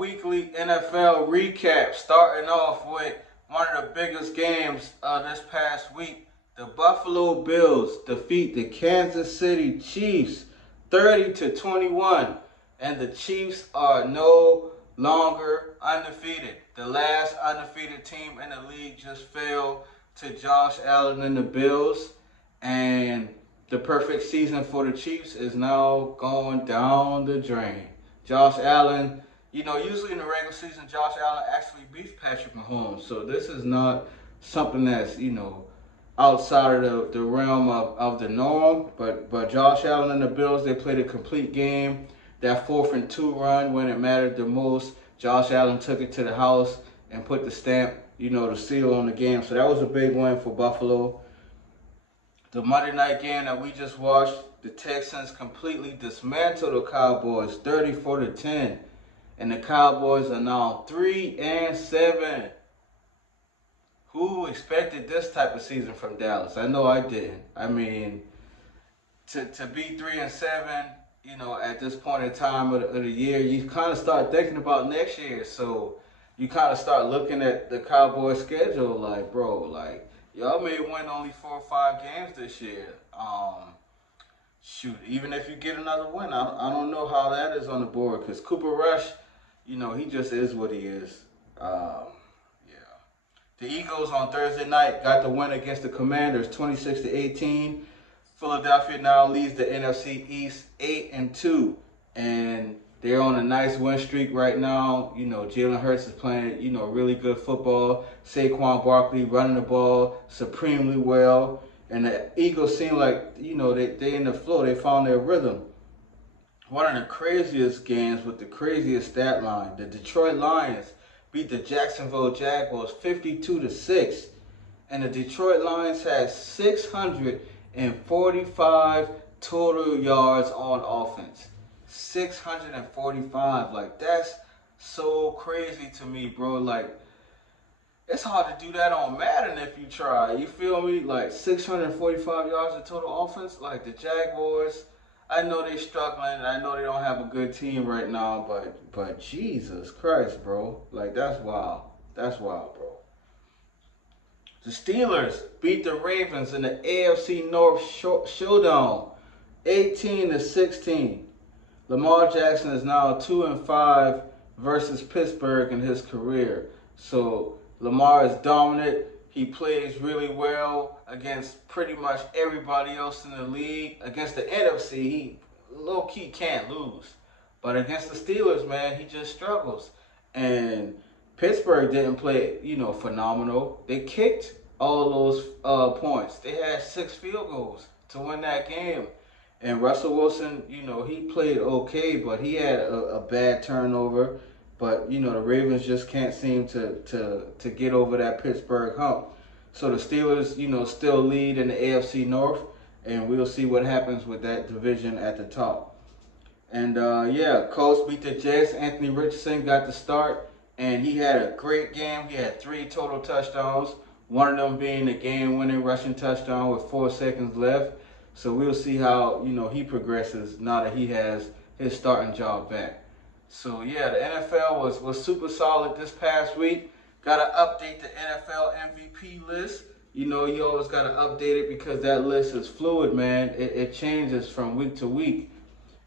weekly NFL recap, starting off with one of the biggest games this past week. The Buffalo Bills defeat the Kansas City Chiefs 30-21, and the Chiefs are no longer undefeated. The last undefeated team in the league just fell to Josh Allen and the Bills, and the perfect season for the Chiefs is now going down the drain. Josh Allen, usually in the regular season, Josh Allen actually beats Patrick Mahomes. So this is not something that's, outside of the realm of the norm. But Josh Allen and the Bills, they played a complete game. That 4th-and-2 run when it mattered the most, Josh Allen took it to the house and put the stamp, the seal on the game. So that was a big win for Buffalo. The Monday night game that we just watched, the Texans completely dismantled the Cowboys 34-10. And the Cowboys are now 3-7. Who expected this type of season from Dallas? I know I didn't. I mean, to be 3-7, at this point in time of the year, you kind of start thinking about next year. So you kind of start looking at the Cowboys schedule like, bro, like, y'all may win only 4 or 5 games this year. Shoot, even if you get another win, I don't know how that is on the board, because Cooper Rush, he just is what he is. Yeah. The Eagles on Thursday night got the win against the Commanders 26-18. Philadelphia now leads the NFC East 8-2, and they're on a nice win streak right now. Jalen Hurts is playing, really good football. Saquon Barkley running the ball supremely well. And the Eagles seem like, they in the flow. They found their rhythm. One of the craziest games with the craziest stat line. The Detroit Lions beat the Jacksonville Jaguars 52-6. And the Detroit Lions had 645 total yards on offense. 645. Like, that's so crazy to me, bro. Like, it's hard to do that on Madden if you try. You feel me? Like, 645 yards of total offense. Like, the Jaguars, I know they're struggling. I know they don't have a good team right now, but Jesus Christ, bro. Like, that's wild. That's wild, bro. The Steelers beat the Ravens in the AFC North showdown 18-16. Lamar Jackson is now 2-5 versus Pittsburgh in his career. So Lamar is dominant. He plays really well against pretty much everybody else in the league. Against the NFC, he low-key can't lose. But against the Steelers, man, he just struggles. And Pittsburgh didn't play, phenomenal. They kicked all those points. They had 6 field goals to win that game. And Russell Wilson, he played okay, but he had a bad turnover. But, the Ravens just can't seem to get over that Pittsburgh hump. So the Steelers, still lead in the AFC North. And we'll see what happens with that division at the top. And, Colts beat the Jets. Anthony Richardson got the start. And he had a great game. He had 3 total touchdowns. One of them being a game-winning rushing touchdown with 4 seconds left. So we'll see how, he progresses now that he has his starting job back. So, yeah, the NFL was super solid this past week. Got to update the NFL MVP list. You always got to update it because that list is fluid, man. It changes from week to week.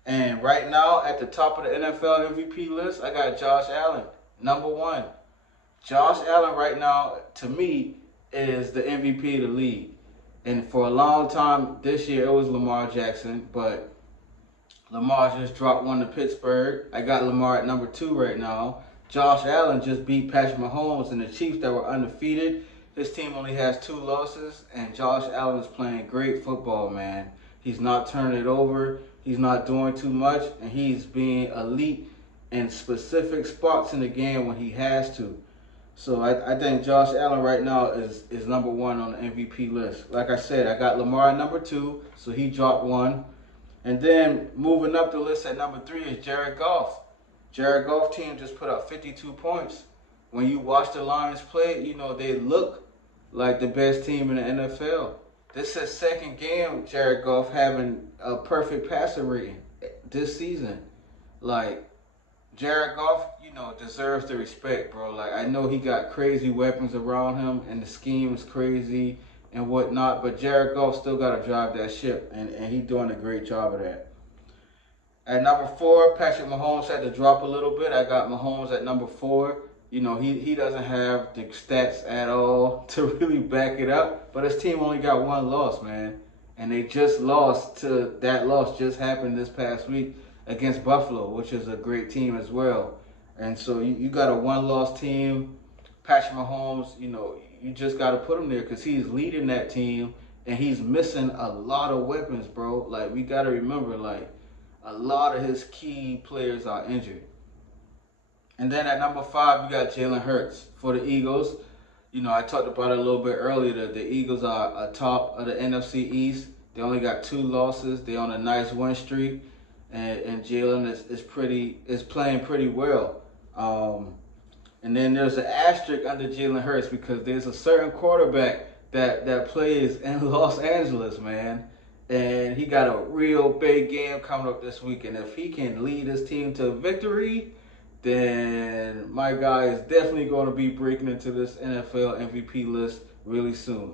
And right now, at the top of the NFL MVP list, I got Josh Allen, number 1. Josh Allen right now, to me, is the MVP of the league. And for a long time this year, it was Lamar Jackson, but Lamar just dropped one to Pittsburgh. I got Lamar at number 2 right now. Josh Allen just beat Patrick Mahomes and the Chiefs that were undefeated. His team only has 2 losses, and Josh Allen is playing great football, man. He's not turning it over. He's not doing too much, and he's being elite in specific spots in the game when he has to. So I think Josh Allen right now is number 1 on the MVP list. Like I said, I got Lamar at number 2, so he dropped 1. And then moving up the list at number 3 is Jared Goff. Jared Goff team just put up 52 points. When you watch the Lions play, they look like the best team in the NFL. This is 2nd game Jared Goff having a perfect passer rating this season. Like, Jared Goff, deserves the respect, bro. Like, I know he got crazy weapons around him, and the scheme is crazy and whatnot, but Jared Goff still got to drive that ship, and he's doing a great job of that. At number four, Patrick Mahomes had to drop a little bit. I got Mahomes at number four. He doesn't have the stats at all to really back it up, but his team only got one loss, man. And they just lost to that loss just happened this past week against Buffalo, which is a great team as well. And so you got a one loss team. Patrick Mahomes, you just got to put him there because he's leading that team and he's missing a lot of weapons, bro. Like, we got to remember, like, a lot of his key players are injured. And then at number five, you got Jalen Hurts for the Eagles. I talked about it a little bit earlier. The Eagles are atop of the NFC East. They only got two losses. They're on a nice win streak, and Jalen is playing pretty well. And then there's an asterisk under Jalen Hurts because there's a certain quarterback that plays in Los Angeles, man. And he got a real big game coming up this week. And if he can lead his team to victory, then my guy is definitely going to be breaking into this NFL MVP list really soon.